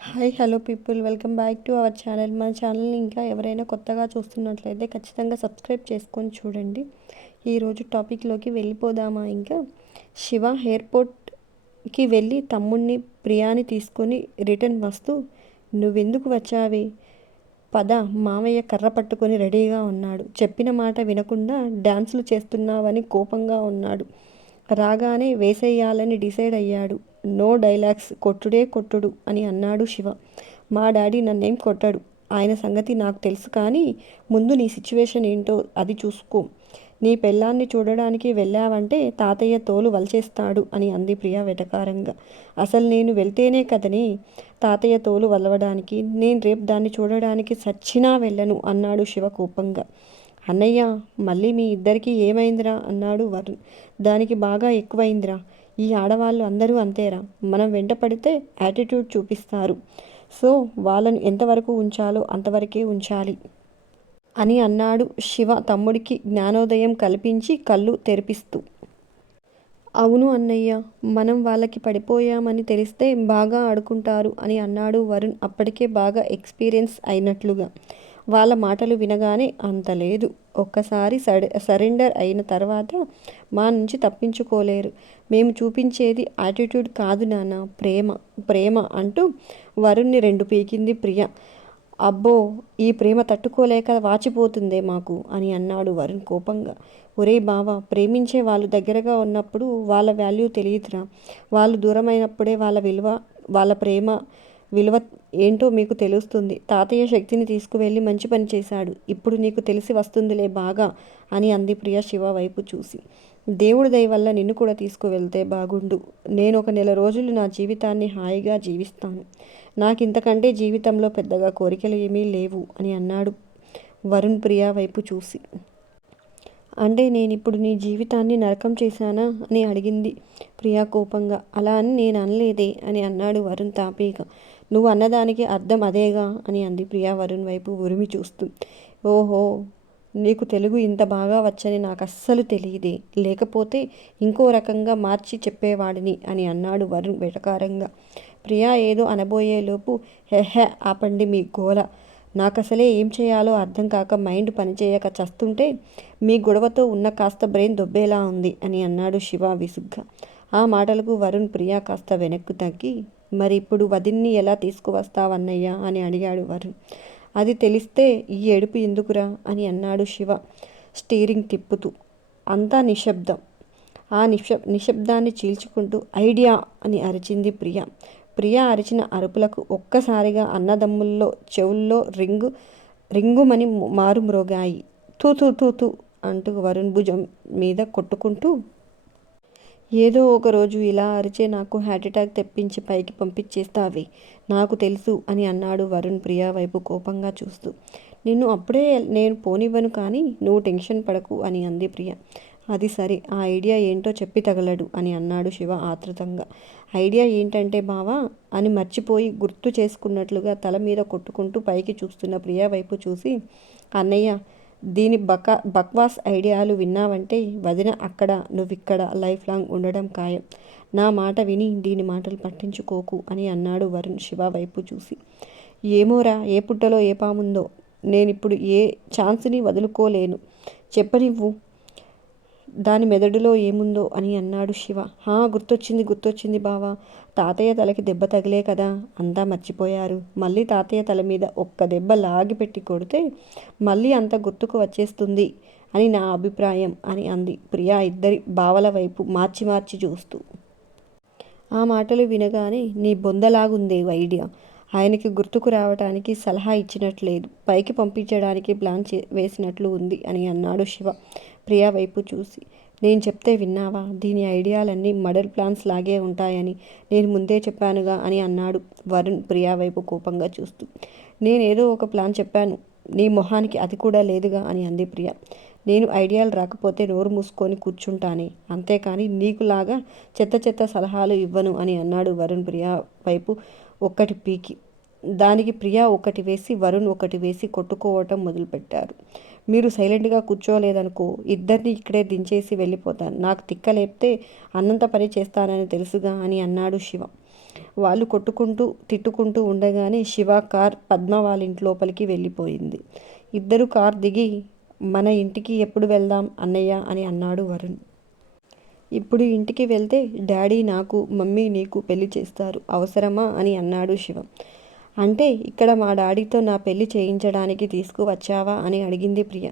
Hi hello people, welcome back to our channel. మన ఛానల్ని ఇంకా ఎవరైనా కొత్తగా చూస్తున్నట్లయితే ఖచ్చితంగా సబ్స్క్రైబ్ చేసుకొని చూడండి. ఈరోజు టాపిక్లోకి వెళ్ళిపోదామా? ఇంకా శివ ఎయిర్పోర్ట్కి వెళ్ళి తమ్ముడిని ప్రియాని తీసుకొని రిటర్న్ వస్తూ, నువ్వెందుకు వచ్చావే? పద, మామయ్య కర్ర పట్టుకొని రెడీగా ఉన్నాడు. చెప్పిన మాట వినకుండా డ్యాన్సులు చేస్తున్నావని కోపంగా ఉన్నాడు. రాగానే వేసేయాలని డిసైడ్ అయ్యాడు. నో డైలాగ్స్, కొట్టుడే కొట్టుడు అని అన్నాడు శివ. మా డాడీ నన్నేం కొట్టాడు, ఆయన సంగతి నాకు తెలుసు. కానీ ముందు నీ సిచ్యువేషన్ ఏంటో అది చూసుకో. నీ పెళ్ళాన్ని చూడడానికి వెళ్ళావంటే తాతయ్య తోలు వలిచేస్తాడు అని అంది ప్రియ వెటకారంగా. అసలు నేను వెళ్తేనే కదని తాతయ్య తోలు వలవడానికి. నేను రేపు దాన్ని చూడడానికి సచ్చినా వెళ్ళను అన్నాడు శివ కోపంగా. అన్నయ్య, మళ్ళీ మీ ఇద్దరికీ ఏమైందిరా అన్నాడు వరుణ్. దానికి బాగా ఎక్కువైందిరా. ఈ ఆడవాళ్ళు అందరూ అంతేరా. మనం వెంట పడితే యాటిట్యూడ్ చూపిస్తారు. సో వాళ్ళను ఎంతవరకు ఉంచాలో అంతవరకే ఉంచాలి అని అన్నాడు శివ తమ్ముడికి జ్ఞానోదయం కల్పించి కళ్ళు తెరిపిస్తూ. అవును అన్నయ్య, మనం వాళ్ళకి పడిపోయామని తెలిస్తే బాగా ఆడుకుంటారు అని అన్నాడు వరుణ్ అప్పటికే బాగా ఎక్స్పీరియన్స్ అయినట్లుగా. వాళ్ళ మాటలు వినగానే అంత లేదు, ఒక్కసారి సరెండర్ అయిన తర్వాత మా నుంచి తప్పించుకోలేరు. మేము చూపించేది యాటిట్యూడ్ కాదు నాన్న, ప్రేమ ప్రేమ అంటూ వరుణ్ణి రెండు పీకింది ప్రియ. అబ్బో, ఈ ప్రేమ తట్టుకోలేక వాచిపోతుందే మాకు అని అన్నాడు వరుణ్ కోపంగా. ఒరే బావా, ప్రేమించే వాళ్ళు దగ్గరగా ఉన్నప్పుడు వాళ్ళ వాల్యూ తెలియదురా. వాళ్ళు దూరమైనప్పుడే వాళ్ళ ప్రేమ విలువ ఏంటో మీకు తెలుస్తుంది. తాతయ్య శక్తిని తీసుకువెళ్ళి మంచి పని చేశాడు. ఇప్పుడు నీకు తెలిసి వస్తుందిలే బాగా అని అంది ప్రియ శివ వైపు చూసి. దేవుడి దయ వల్ల నిన్ను కూడా తీసుకువెళ్తే బాగుండు. నేను ఒక నెల రోజులు నా జీవితాన్ని హాయిగా జీవిస్తాను. నాకు ఇంతకంటే జీవితంలో పెద్దగా కోరికలు ఏమీ లేవు అని అన్నాడు వరుణ్ ప్రియ వైపు చూసి. అంటే నేనిప్పుడు నీ జీవితాన్ని నరకం చేశానా అని అడిగింది ప్రియా కోపంగా. అలా అని నేను అనలేదే అని అన్నాడు వరుణ్ తాపీగా. నువ్వు అన్నదానికి అర్థం అదేగా అని అంది ప్రియా వరుణ్ వైపు ఉరిమి చూస్తూ. ఓహో, నీకు తెలుగు ఇంత బాగా వచ్చని నాకు అస్సలు తెలియదే. లేకపోతే ఇంకో రకంగా మార్చి చెప్పేవాడిని అని అన్నాడు వరుణ్ వెటకారంగా. ప్రియా ఏదో అనబోయేలోపు, హెహె ఆపండి మీ గోల. నాకసలే ఏం చేయాలో అర్థం కాక మైండ్ పనిచేయక చస్తుంటే మీ గొడవతో ఉన్న కాస్త బ్రెయిన్ దొబ్బేలా ఉంది అని అన్నాడు శివ విసుగ్గా. ఆ మాటలకు వరుణ్ ప్రియా కాస్త వెనక్కు తగ్గి, మరి ఇప్పుడు వదిన్ని ఎలా తీసుకువస్తావన్నయ్యా అని అడిగాడు వరుణ్. అది తెలిస్తే ఈ ఏడుపు ఎందుకురా అని అన్నాడు శివ స్టీరింగ్ తిప్పుతూ. అంతా నిశ్శబ్దం. ఆ నిశ్శబ్దాన్ని చీల్చుకుంటూ ఐడియా అని అరిచింది ప్రియ. ప్రియ అరిచిన అరుపులకు ఒక్కసారిగా అన్నదమ్ముల్లో చెవుల్లో రింగుమని మారుమ్రోగాయి. తూ తూ తూ తూ అంటూ వరుణ్ భుజం మీద కొట్టుకుంటూ, ఏదో ఒకరోజు ఇలా అరిచే నాకు హార్ట్అటాక్ తెప్పించి పైకి పంపించేస్తావే, నాకు తెలుసు అని అన్నాడు వరుణ్ ప్రియా వైపు కోపంగా చూస్తూ. నిన్ను అప్పుడే నేను పోనివ్వను, కానీ నువ్వు టెన్షన్ పడకు అని అంది ప్రియ. అది సరే, ఆ ఐడియా ఏంటో చెప్పి తగలడు అని అన్నాడు శివ ఆతృతంగా. ఐడియా ఏంటంటే బావా అని మర్చిపోయి గుర్తు చేసుకున్నట్లుగా తల మీద కొట్టుకుంటూ పైకి చూస్తున్న ప్రియా వైపు చూసి, అన్నయ్య, దీని బక్వాస్ ఐడియాలు విన్నావంటే వదిన అక్కడ నువ్విక్కడ లైఫ్ లాంగ్ ఉండడం ఖాయం. నా మాట విని దీని మాటలు పట్టించుకోకు అని అన్నాడు వరుణ్ శివ వైపు చూసి. ఏమోరా, ఏ పుట్టలో ఏ పాముందో. నేనిప్పుడు ఏ ఛాన్స్ని వదులుకోలేను. చెప్పనివ్వు, దాని మెదడులో ఏముందో అని అన్నాడు శివ. గుర్తొచ్చింది బావా. తాతయ్య తలకి దెబ్బ తగిలే కదా, అంతా మర్చిపోయారు. మళ్ళీ తాతయ్య తల మీద ఒక్క దెబ్బ లాగి పెట్టి కొడితే మళ్ళీ అంత గుర్తుకు వచ్చేస్తుంది అని నా అభిప్రాయం అని అంది ప్రియా ఇద్దరి బావల వైపు మార్చి మార్చి చూస్తూ. ఆ మాటలు వినగానే నీ బొందలాగుందే ఐడియా. ఆయనకి గుర్తుకు రావటానికి సలహా ఇచ్చినట్లేదు, పైకి పంపించడానికి ప్లాన్ వేసినట్లు ఉంది అని అన్నాడు శివ ప్రియా వైపు చూసి. నేను చెప్తే విన్నావా? దీని ఐడియాలన్నీ మర్డర్ ప్లాన్స్ లాగే ఉంటాయని నేను ముందే చెప్పానుగా అని అన్నాడు వరుణ్ ప్రియా వైపు కోపంగా చూస్తూ. నేనేదో ఒక ప్లాన్ చెప్పాను, నీ మొహానికి అది కూడా లేదుగా అని అంది ప్రియ. నేను ఐడియాలు రాకపోతే నోరు మూసుకొని కూర్చుంటానే, అంతేకాని నీకులాగా చెత్త చెత్త సలహాలు ఇవ్వను అని అన్నాడు వరుణ్ ప్రియా వైపు ఒక్కటి పీకి. దానికి ప్రియా ఒకటి వేసి వరుణ్ ఒకటి వేసి కొట్టుకోవటం మొదలుపెట్టారు. మీరు సైలెంట్గా కూర్చోలేదనుకో, ఇద్దరిని ఇక్కడే దించేసి వెళ్ళిపోతాను. నాకు తిక్క లేపితే అన్నంత పని చేస్తానని తెలుసుగా అని అన్నాడు శివ. వాళ్ళు కొట్టుకుంటూ తిట్టుకుంటూ ఉండగానే శివ కార్ పద్మ వాళ్ళ ఇంటి లోపలికి వెళ్ళిపోయింది. ఇద్దరు కార్ దిగి మన ఇంటికి ఎప్పుడు వెళ్దాం అన్నయ్య అని అన్నాడు వరుణ్. ఇప్పుడు ఇంటికి వెళ్తే డాడీ నాకు మమ్మీ నీకు పెళ్లి చేస్తారు, అవసరమా అని అన్నాడు శివ. అంటే ఇక్కడ మా డాడీతో నా పెళ్లి చేయించడానికి తీసుకువచ్చావా అని అడిగింది ప్రియ.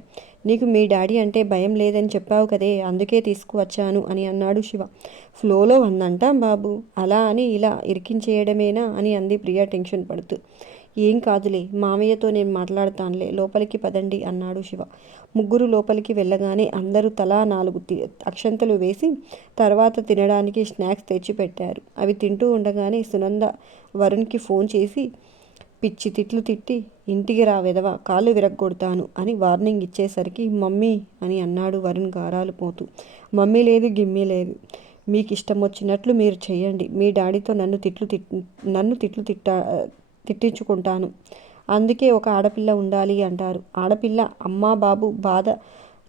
నీకు మీ డాడీ అంటే భయం లేదని చెప్పావు కదే, అందుకే తీసుకువచ్చాను అని అన్నాడు శివ. ఫ్లోలో వందంటాం బాబు, అలా అని ఇలా ఇరికించేయడమేనా అని అంది ప్రియ టెన్షన్ పడుతూ. ఏం కాదులే, మామయ్యతో నేను మాట్లాడతానులే, లోపలికి పదండి అన్నాడు శివ. ముగ్గురు లోపలికి వెళ్ళగానే అందరూ తలా 4 అక్షంతలు వేసి తర్వాత తినడానికి స్నాక్స్ తెచ్చి పెట్టారు. అవి తింటూ ఉండగానే సునంద వరుణ్కి ఫోన్ చేసి పిచ్చి తిట్లు తిట్టి ఇంటికి రా వెధవ, కాళ్ళు విరగ్గొడతాను అని వార్నింగ్ ఇచ్చేసరికి మమ్మీ అని అన్నాడు వరుణ్ గారాలు పోతూ. మమ్మీ లేదు గిమ్మీ లేదు, మీకు ఇష్టం వచ్చినట్లు మీరు చెయ్యండి, మీ డాడీతో నన్ను తిట్టించుకుంటాను, అందుకే ఒక ఆడపిల్ల ఉండాలి అంటారు. ఆడపిల్ల అమ్మా బాబు బాధ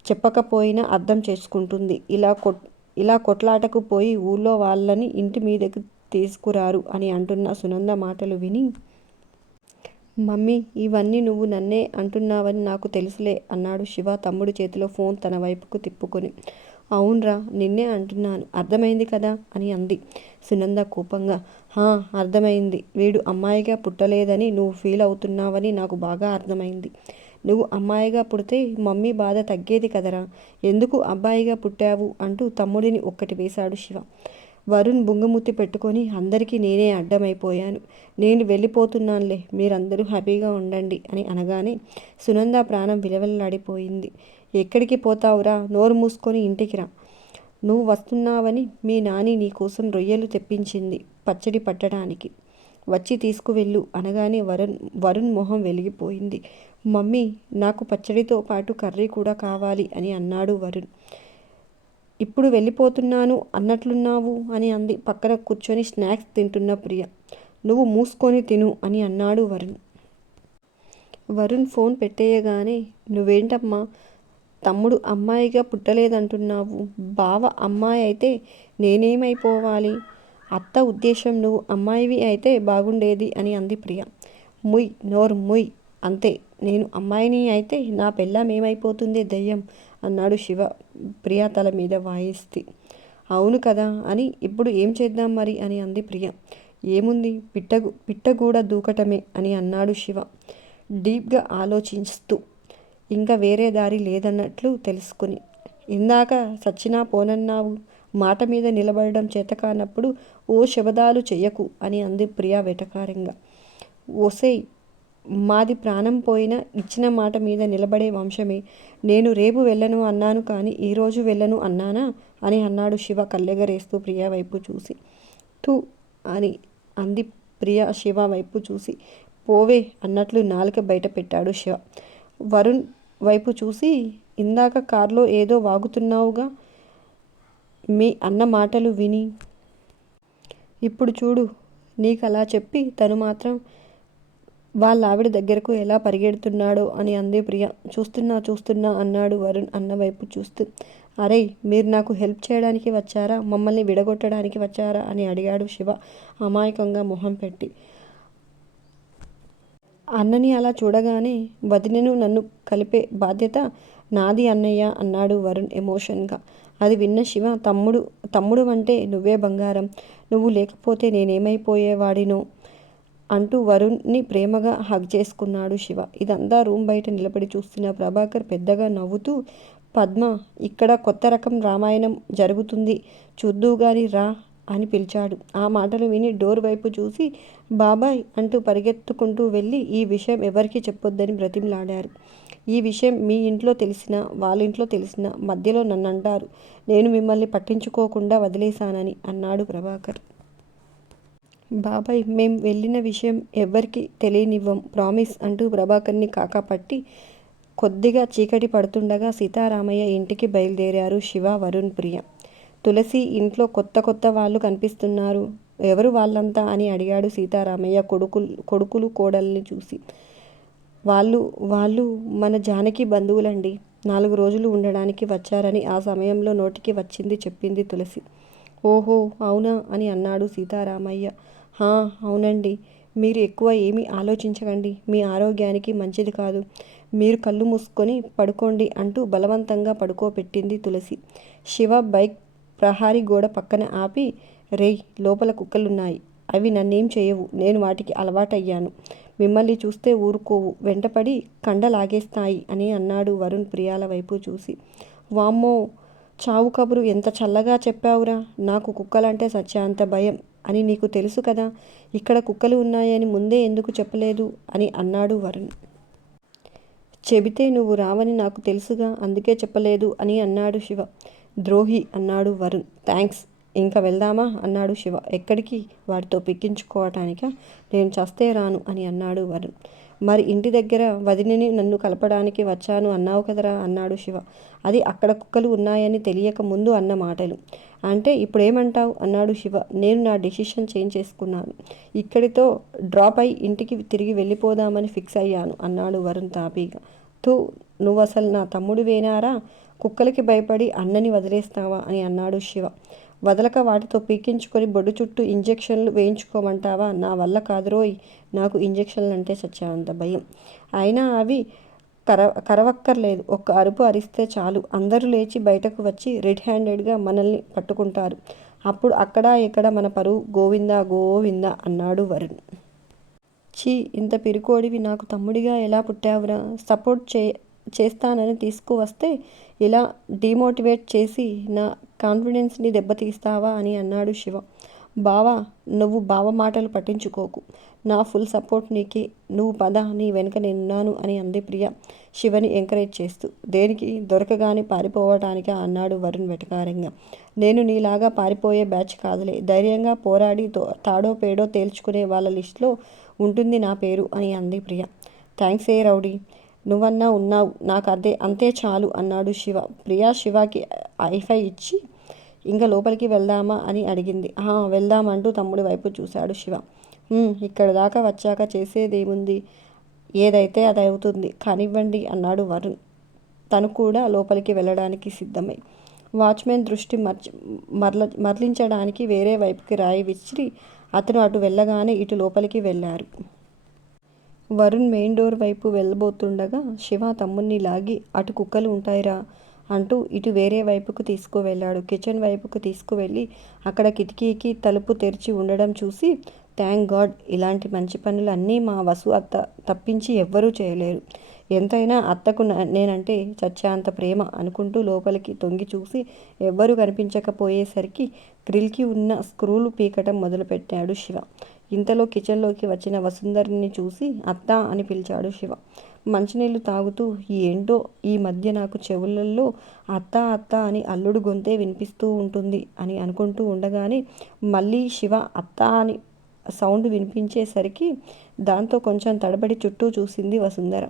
చెప్పకపోయినా అర్థం చేసుకుంటుంది. ఇలా కొట్లాటకు పోయి ఊళ్ళో వాళ్ళని ఇంటి మీదకి తీసుకురారు అని అంటున్న సునంద మాటలు విని, మమ్మీ ఇవన్నీ నువ్వు నన్నే అంటున్నావని నాకు తెలుసులే అన్నాడు శివ తమ్ముడి చేతిలో ఫోన్ తన వైపుకు తిప్పుకొని. అవునరా, నిన్నే అంటున్నాను, అర్థమైంది కదా అని అంది సునంద కోపంగా. అర్థమైంది, వీడు అమ్మాయిగా పుట్టలేదని నువ్వు ఫీల్ అవుతున్నావని నాకు బాగా అర్థమైంది. నువ్వు అమ్మాయిగా పుడితే మమ్మీ బాధ తగ్గేది కదరా, ఎందుకు అబ్బాయిగా పుట్టావు అంటూ తమ్ముడిని ఒక్కటి వేశాడు శివ. వరుణ్ బుంగమూతి పెట్టుకొని అందరికీ నేనే అడ్డమైపోయాను, నేను వెళ్ళిపోతున్నానులే, మీరందరూ హ్యాపీగా ఉండండి అని అనగానే సునంద ప్రాణం విలవెల్లాడిపోయింది. ఎక్కడికి పోతావురా, నోరు మూసుకొని ఇంటికి రా, నువ్వు వస్తున్నావని మీ నాని నీకోసం రొయ్యలు తెప్పించింది పచ్చడి పట్టడానికి, వచ్చి తీసుకువెళ్ళు అనగానే వరుణ్ మొహం వెలిగిపోయింది. మమ్మీ నాకు పచ్చడితో పాటు కర్రీ కూడా కావాలి అని అన్నాడు వరుణ్. ఇప్పుడు వెళ్ళిపోతున్నాను అన్నట్లున్నావు అని అంది పక్కన కూర్చొని స్నాక్స్ తింటున్న ప్రియ. నువ్వు మూసుకొని తిను అని అన్నాడు వరుణ్. వరుణ్ ఫోన్ పెట్టేయగానే నువ్వేంటమ్మా, తమ్ముడు అమ్మాయిగా పుట్టలేదంటున్నావు, బావ అమ్మాయి అయితే నేనేమైపోవాలి, అత్త ఉద్దేశం నువ్వు అమ్మాయివి అయితే బాగుండేది అని అంది ప్రియ. ముయ్ నోరు ముయ్, అంతే, నేను అమ్మాయిని అయితే నా పెళ్ళాం ఏమైపోతుంది దెయ్యం అన్నాడు శివ ప్రియ తల మీద వాయిస్తే. అవును కదా అని ఇప్పుడు ఏం చేద్దాం మరి అని అంది ప్రియ. ఏముంది, పిట్టగూడ దూకటమే అని అన్నాడు శివ డీప్గా ఆలోచిస్తూ, ఇంకా వేరే దారి లేదన్నట్లు తెలుసుకుని. ఇందాక సచ్చినా పోనన్నావు, మాట మీద నిలబడడం చేతకానప్పుడు ఓ శబదాలు చెయ్యకు అని అంది ప్రియ వెటకారంగా. ఓసేయ్, మాది ప్రాణం పోయినా ఇచ్చిన మాట మీద నిలబడే వంశమే, నేను రేపు వెళ్ళను అన్నాను కానీ ఈరోజు వెళ్ళను అన్నానా అని అన్నాడు శివ కళ్ళెగరేస్తూ ప్రియ వైపు చూసి. థూ అని అంది ప్రియ శివ వైపు చూసి. పోవే అన్నట్లు నాలుక బయట పెట్టాడు శివ. వరుణ్ వైపు చూసి, ఇందాక కార్లో ఏదో వాగుతున్నావుగా, మీ అన్న మాటలు విని ఇప్పుడు చూడు, నీకలా చెప్పి తను మాత్రం వాళ్ళ ఆవిడ దగ్గరకు ఎలా పరిగెడుతున్నాడో అని అంది ప్రియ. చూస్తున్నా అన్నాడు వరుణ్ అన్న వైపు చూస్తూ. అరే, మీరు నాకు హెల్ప్ చేయడానికి వచ్చారా, మమ్మల్ని విడగొట్టడానికి వచ్చారా అని అడిగాడు శివ అమాయకంగా మొహం పెట్టి. అన్నని అలా చూడగానే వదినను నన్ను కలిపే బాధ్యత నాది అన్నయ్య అన్నాడు వరుణ్ ఎమోషన్గా. అది విన్న శివ, తమ్ముడు అంటే నువ్వే బంగారం, నువ్వు లేకపోతే నేనేమైపోయేవాడినో అంటూ వరుణ్ని ప్రేమగా హగ్ చేసుకున్నాడు శివ. ఇదంతా రూమ్ బయట నిలబడి చూస్తున్న ప్రభాకర్ పెద్దగా నవ్వుతూ, పద్మ, ఇక్కడ కొత్త రకం రామాయణం జరుగుతుంది, చూద్దువుగాని రా అని పిలిచాడు. ఆ మాటలు విని డోర్ వైపు చూసి బాబాయ్ అంటూ పరిగెత్తుకుంటూ వెళ్ళి ఈ విషయం ఎవరికీ చెప్పొద్దని బ్రతిమలాడారు. ఈ విషయం మీ ఇంట్లో తెలిసినా వాళ్ళింట్లో తెలిసినా మధ్యలో నన్నంటారు, నేను మిమ్మల్ని పట్టించుకోకుండా వదిలేశానని అన్నాడు ప్రభాకర్. బాబాయ్, మేం వెళ్ళిన విషయం ఎవ్వరికి తెలియనివ్వం, ప్రామిస్ అంటూ ప్రభాకర్ని కాకాపట్టి కొద్దిగా చీకటి పడుతుండగా సీతారామయ్య ఇంటికి బయలుదేరారు శివ, వరుణ్, ప్రియ. తులసి ఇంట్లో కొత్త వాళ్ళు కనిపిస్తున్నారు, ఎవరు వాళ్ళంతా అని అడిగాడు సీతారామయ్య కొడుకులు కోడల్ని చూసి. వాళ్ళు మన జానకి బంధువులండి, 4 రోజులు ఉండడానికి వచ్చారని ఆ సమయంలో నోటికి వచ్చింది చెప్పింది తులసి. ఓహో అవునా అని అన్నాడు సీతారామయ్య హా, అవునండి. మీరు ఎక్కువ ఏమీ ఆలోచించకండి. మీ ఆరోగ్యానికి మంచిది కాదు. మీరు కళ్ళు మూసుకొని పడుకోండి అంటూ బలవంతంగా పడుకోబెట్టింది తులసి. శివ బైక్ ప్రహరీ గోడ పక్కన ఆపి, రేయ్, లోపల కుక్కలున్నాయి. అవి నన్నేం చేయవు. నేను వాటికి అలవాటయ్యాను. మిమ్మల్ని చూస్తే ఊరుకోవు. వెంటపడి కండ లాగేస్తాయి అని అన్నాడు వరుణ్ ప్రియాల వైపు చూసి. వామ్మో, చావు కబురు ఎంత చల్లగా చెప్పావురా. నాకు కుక్కలంటే సచ్చేంత భయం అని నీకు తెలుసు కదా. ఇక్కడ కుక్కలు ఉన్నాయని ముందే ఎందుకు చెప్పలేదు అని అన్నాడు వరుణ్. చెబితే నువ్వు రావని నాకు తెలుసుగా, అందుకే చెప్పలేదు అని అన్నాడు శివ. ద్రోహి అన్నాడు వరుణ్. థ్యాంక్స్. ఇంకా వెళ్దామా అన్నాడు శివ. ఎక్కడికి? వాడితో పిక్కించుకోవటానికా? నేను చస్తే రాను అని అన్నాడు వరుణ్. మరి ఇంటి దగ్గర వదినని నన్ను కలపడానికి వచ్చాను అన్నావు కదరా అన్నాడు శివ. అది అక్కడ కుక్కలు ఉన్నాయని తెలియక ముందు అన్న మాటలు. అంటే ఇప్పుడేమంటావు అన్నాడు శివ. నేను నా డెసిషన్ చేంజ్ చేసుకున్నాను. ఇక్కడితో డ్రాప్ అయి ఇంటికి తిరిగి వెళ్ళిపోదామని ఫిక్స్ అయ్యాను అన్నాడు వరుణ్ తాపీగా. తూ, నువ్వసలు నా తమ్ముడివేనారా? కుక్కలకి భయపడి అన్నని వదిలేస్తావా అని అన్నాడు శివ. వదలక వాటితో పీకించుకొని బొడ్డు చుట్టూ ఇంజెక్షన్లు వేయించుకోమంటావా? నా వల్ల కాదురోయ్. నాకు ఇంజెక్షన్లు అంటే చచ్చేంత భయం. అయినా అవి కరవక్కర్లేదు. ఒక్క అరుపు అరిస్తే చాలు, అందరూ లేచి బయటకు వచ్చి రెడ్ హ్యాండెడ్గా మనల్ని పట్టుకుంటారు. అప్పుడు అక్కడా ఇక్కడ మన పరువు గోవిందా గోవిందా అన్నాడు వరుణ్. ఛీ, ఇంత పిరికోడివి నాకు తమ్ముడిగా ఎలా పుట్టావురా? సపోర్ట్ చేస్తానని తీసుకువస్తే ఇలా డిమోటివేట్ చేసి నా కాన్ఫిడెన్స్ని దెబ్బతీస్తావా అని అన్నాడు శివ. బావా, నువ్వు బావ మాటలు పట్టించుకోకు. నా ఫుల్ సపోర్ట్ నీకే. నువ్వు పద, నీ వెనుక నేనున్నాను అని అంది ప్రియ శివని ఎంకరేజ్ చేస్తూ. దేనికి? దొరకగానే పారిపోవటానికా అన్నాడు వరుణ్ వెటకారంగా. నేను నీలాగా పారిపోయే బ్యాచ్ కాదులే. ధైర్యంగా పోరాడి తాడో పేడో తేల్చుకునే వాళ్ళ లిస్టులో ఉంటుంది నా పేరు అని అంది ప్రియ. థ్యాంక్స్ ఏ రౌడీ, నువ్వన్నా ఉన్నావు, నాకు అంతే చాలు అన్నాడు శివ. ప్రియా శివకి ఐఫై ఇచ్చి ఇంకా లోపలికి వెళ్దామా అని అడిగింది. వెళ్దామంటూ తమ్ముడి వైపు చూశాడు శివ. ఇక్కడ దాకా వచ్చాక చేసేదేముంది, ఏదైతే అది అవుతుంది, కానివ్వండి అన్నాడు వరుణ్ తను కూడా లోపలికి వెళ్ళడానికి సిద్ధమై. వాచ్మెన్ దృష్టి మరలించడానికి వేరే వైపుకి రాయి విసిరి అతను అటు వెళ్ళగానే ఇటు లోపలికి వెళ్ళారు. వరుణ్ మెయిన్ డోర్ వైపు వెళ్ళబోతుండగా శివ తమ్ముణ్ణి లాగి, అటు కుక్కలు ఉంటాయిరా అంటూ ఇటు వేరే వైపుకు తీసుకువెళ్ళాడు. కిచెన్ వైపుకు తీసుకువెళ్ళి అక్కడ కిటికీకి తలుపు తెరిచి ఉండడం చూసి, థ్యాంక్ గాడ్, ఇలాంటి మంచి పనులు అన్నీ మా వసు అత్త తప్పించి ఎవ్వరూ చేయలేరు. ఎంతైనా అత్తకు నేనంటే చచ్చేంత ప్రేమ అనుకుంటూ లోపలికి తొంగి చూసి ఎవ్వరూ కనిపించకపోయేసరికి గ్రిల్కి ఉన్న స్క్రూలు పీకటం మొదలుపెట్టాడు శివ. ఇంతలో కిచెన్లోకి వచ్చిన వసుంధరని చూసి అత్తా అని పిలిచాడు శివ. మంచినీళ్ళు తాగుతూ, ఏంటో ఈ మధ్య నాకు చెవులల్లో అత్తా అత్తా అని అల్లుడు గొంతే వినిపిస్తూ ఉంటుంది అని అనుకుంటూ ఉండగానే మళ్ళీ శివ అత్తా అని సౌండ్ వినిపించేసరికి దాంతో కొంచెం తడబడి చుట్టూ చూసింది వసుంధర.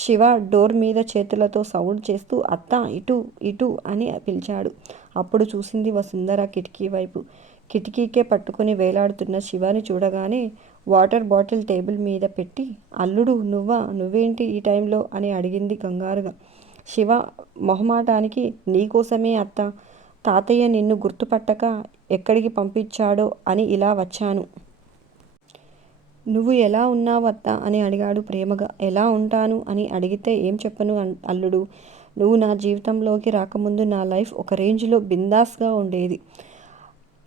శివ డోర్ మీద చేతులతో సౌండ్ చేస్తూ అత్తా ఇటు ఇటు అని పిలిచాడు. అప్పుడు చూసింది వసుంధర కిటికీ వైపు. కిటికీకే పట్టుకుని వేలాడుతున్న శివాని చూడగానే వాటర్ బాటిల్ టేబుల్ మీద పెట్టి, అల్లుడు నువ్వేంటి ఈ టైంలో అని అడిగింది కంగారుగా. శివ మొహమాటానికి, నీకోసమే అత్త, తాతయ్య నిన్ను గుర్తుపట్టక ఎక్కడికి పంపించాడో అని ఇలా వచ్చాను. నువ్వు ఎలా ఉన్నావు అత్త అని అడిగాడు ప్రేమగా. ఎలా ఉంటాను అని అడిగితే ఏం చెప్పను అల్లుడు. నువ్వు నా జీవితంలోకి రాకముందు నా లైఫ్ ఒక రేంజ్లో బిందాస్గా ఉండేది.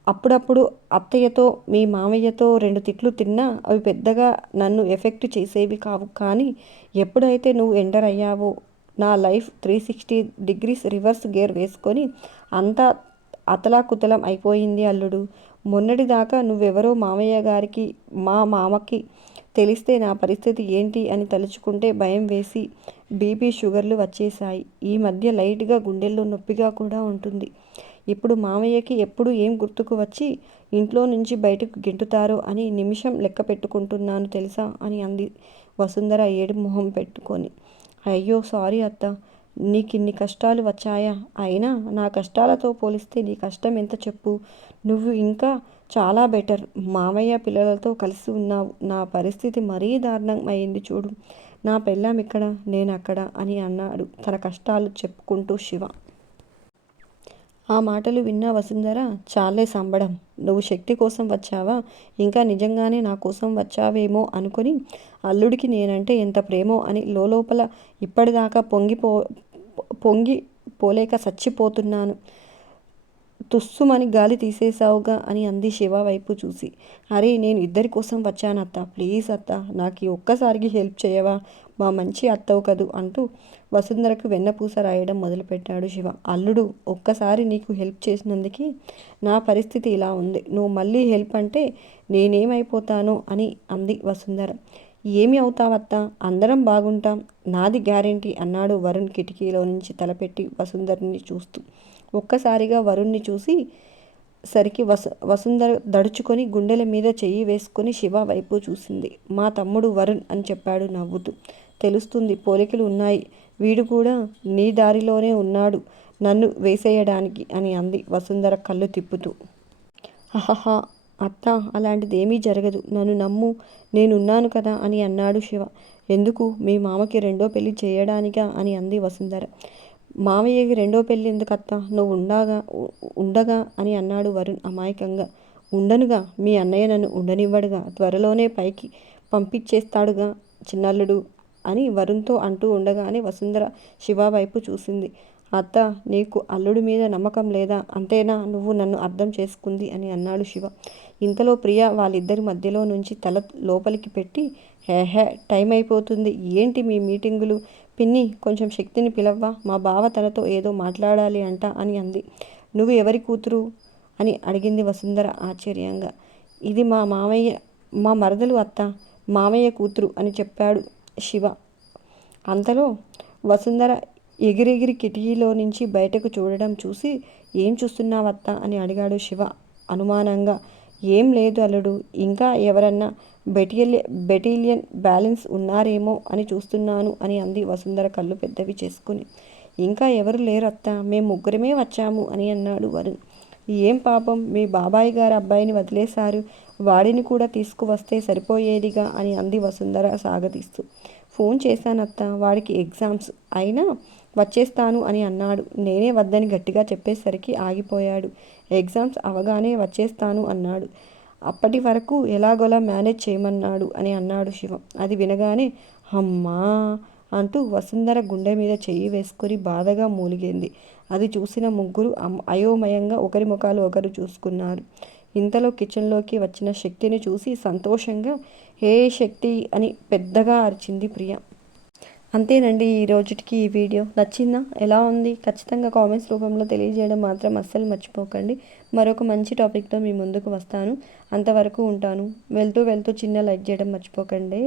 అప్పుడప్పుడు అత్తయ్యతో మీ మామయ్యతో 2 తిట్లు తిన్నా అవి పెద్దగా నన్ను ఎఫెక్ట్ చేసేవి కావు. కానీ ఎప్పుడైతే నువ్వు ఎంటర్ అయ్యావో నా లైఫ్ 360 డిగ్రీస్ రివర్స్ గేర్ వేసుకొని అంతా అతలాకుతలం అయిపోయింది అల్లుడు. మొన్నటిదాకా నువ్వెవరో మామయ్య గారికి మా మామకి తెలిస్తే నా పరిస్థితి ఏంటి అని తలుచుకుంటే భయం వేసి బీపీ షుగర్లు వచ్చేశాయి. ఈ మధ్య లైట్గా గుండెల్లో నొప్పిగా కూడా ఉంటుంది. ఇప్పుడు మామయ్యకి ఎప్పుడు ఏం గుర్తుకు వచ్చి ఇంట్లో నుంచి బయటకు గెంటుతారో అని నిమిషం లెక్క పెట్టుకుంటున్నాను తెలుసా అని అంది వసుంధర ఏడు మొహం పెట్టుకొని. అయ్యో సారీ అత్త, నీకిన్ని కష్టాలు వచ్చాయా? అయినా నా కష్టాలతో పోలిస్తే నీ కష్టం ఎంత చెప్పు. నువ్వు ఇంకా చాలా బెటర్. మామయ్య పిల్లలతో కలిసి ఉన్నావు. నా పరిస్థితి మరీ దారుణం అయింది చూడు. నా పెళ్ళాం ఇక్కడ, నేను అక్కడ అని అన్నాడు తన కష్టాలు చెప్పుకుంటూ శివ. ఆ మాటలు విన్న వసుంధర, చాలే సంబడం, నువ్వు శక్తి కోసం వచ్చావా, ఇంకా నిజంగానే నా కోసం వచ్చావేమో అనుకుని అల్లుడికి నేనంటే ఎంత ప్రేమో అని లోపల ఇప్పటిదాకా పొంగి పోలేక చచ్చిపోతున్నాను. తుస్సుమని గాలి తీసేశావుగా అని అంది శివ వైపు చూసి. అరే, నేను ఇద్దరి కోసం వచ్చానత్త, ప్లీజ్ అత్త, నాకు ఈ ఒక్కసారికి హెల్ప్ చేయవా, మా మంచి అత్తవు కదూ అంటూ వసుంధరకు వెన్నపూస రాయడం మొదలుపెట్టాడు శివ. అల్లుడు, ఒక్కసారి నీకు హెల్ప్ చేసినందుకు నా పరిస్థితి ఇలా ఉంది, నువ్వు మళ్ళీ హెల్ప్ అంటే నేనేమైపోతానో అని అంది వసుంధర. ఏమి అవుతావత్తా, అందరం బాగుంటాం, నాది గ్యారెంటీ అన్నాడు వరుణ్ కిటికీలో నుంచి తలపెట్టి వసుంధరని చూస్తూ. ఒక్కసారిగా వరుణ్ణి చూసి సరికి వసుంధర దడుచుకొని గుండెల మీద చెయ్యి వేసుకొని శివ వైపు చూసింది. మా తమ్ముడు వరుణ్ అని చెప్పాడు నవ్వుతూ. తెలుస్తుంది, పోలికలు ఉన్నాయి, వీడు కూడా నీ దారిలోనే ఉన్నాడు నన్ను వేసేయడానికి అని అంది వసుంధర కళ్ళు తిప్పుతూ. హహహా అత్త, అలాంటిదేమీ జరగదు, నన్ను నమ్ము, నేనున్నాను కదా అని అన్నాడు శివ. ఎందుకు, మీ మామకి రెండో పెళ్లి చేయడానికా అని అంది వసుంధర. మామయ్యకి రెండో పెళ్ళి ఎందుకత్తా, నువ్వు ఉండగా అని అన్నాడు వరుణ్ అమాయకంగా. ఉండనుగా, మీ అన్నయ్య నన్ను ఉండనివ్వడుగా, త్వరలోనే పైకి పంపించేస్తాడుగా చిన్నల్లుడు అని వరుణ్తో అంటూ ఉండగానే వసుంధర శివ వైపు చూసింది. అత్త, నీకు అల్లుడి మీద నమ్మకం లేదా, అంతేనా నువ్వు నన్ను అర్థం చేసుకుంది అని అన్నాడు శివ. ఇంతలో ప్రియ వాళ్ళిద్దరి మధ్యలో నుంచి తల లోపలికి పెట్టి, హే టైం అయిపోతుంది, ఏంటి మీ మీటింగులు, పిన్ని కొంచెం శక్తిని పిలవ్వా, మా బావ తనతో ఏదో మాట్లాడాలి అంట అని అంది. నువ్వు ఎవరి కూతురు అని అడిగింది వసుంధర ఆశ్చర్యంగా. ఇది మా మరదలు అత్త, మామయ్య కూతురు అని చెప్పాడు శివ. అంతలో వసుంధర ఎగిరెగిరి కిటికీలో నుంచి బయటకు చూడడం చూసి, ఏం చూస్తున్నావత్తా అని అడిగాడు శివ అనుమానంగా. ఏం లేదు అల్లుడు, ఇంకా ఎవరన్నా బెటీలియన్ బ్యాలెన్స్ ఉన్నారేమో అని చూస్తున్నాను అని అంది వసుంధర కళ్ళు పెద్దవి చేసుకుని. ఇంకా ఎవరు లేరు అత్త, మేము ముగ్గురమే వచ్చాము అని అన్నాడు వరుణ్. ఏం పాపం, మీ బాబాయ్ గారు అబ్బాయిని వదిలేశారు, వాడిని కూడా తీసుకువస్తే సరిపోయేదిగా అని అంది వసుంధర సాగదీస్తూ. ఫోన్ చేశానత్త, వాడికి ఎగ్జామ్స్ అయినా వచ్చేస్తాను అని అన్నాడు. నేనే వద్దని గట్టిగా చెప్పేసరికి ఆగిపోయాడు. ఎగ్జామ్స్ అవగానే వచ్చేస్తాను అన్నాడు. అప్పటి వరకు ఎలాగోలా మేనేజ్ చేయమన్నాడు అని అన్నాడు శివ. అది వినగానే అమ్మా అంటూ వసుంధర గుండె మీద చెయ్యి వేసుకుని బాధగా మూలిగింది. అది చూసిన ముగ్గురు అయోమయంగా ఒకరి ముఖాలు ఒకరు చూసుకున్నారు. ఇంతలో కిచెన్లోకి వచ్చిన శక్తిని చూసి సంతోషంగా, హే శక్తి అని పెద్దగా అరిచింది ప్రియ. అంతేనండి ఈ రోజుటికి ఈ వీడియో. నచ్చిందా, ఎలా ఉంది, ఖచ్చితంగా కామెంట్స్ రూపంలో తెలియజేయడం మాత్రం అస్సలు మర్చిపోకండి. మరొక మంచి టాపిక్తో మీ ముందుకు వస్తాను. అంతవరకు ఉంటాను. వెళ్తూ చిన్న లైక్ చేయడం మర్చిపోకండి.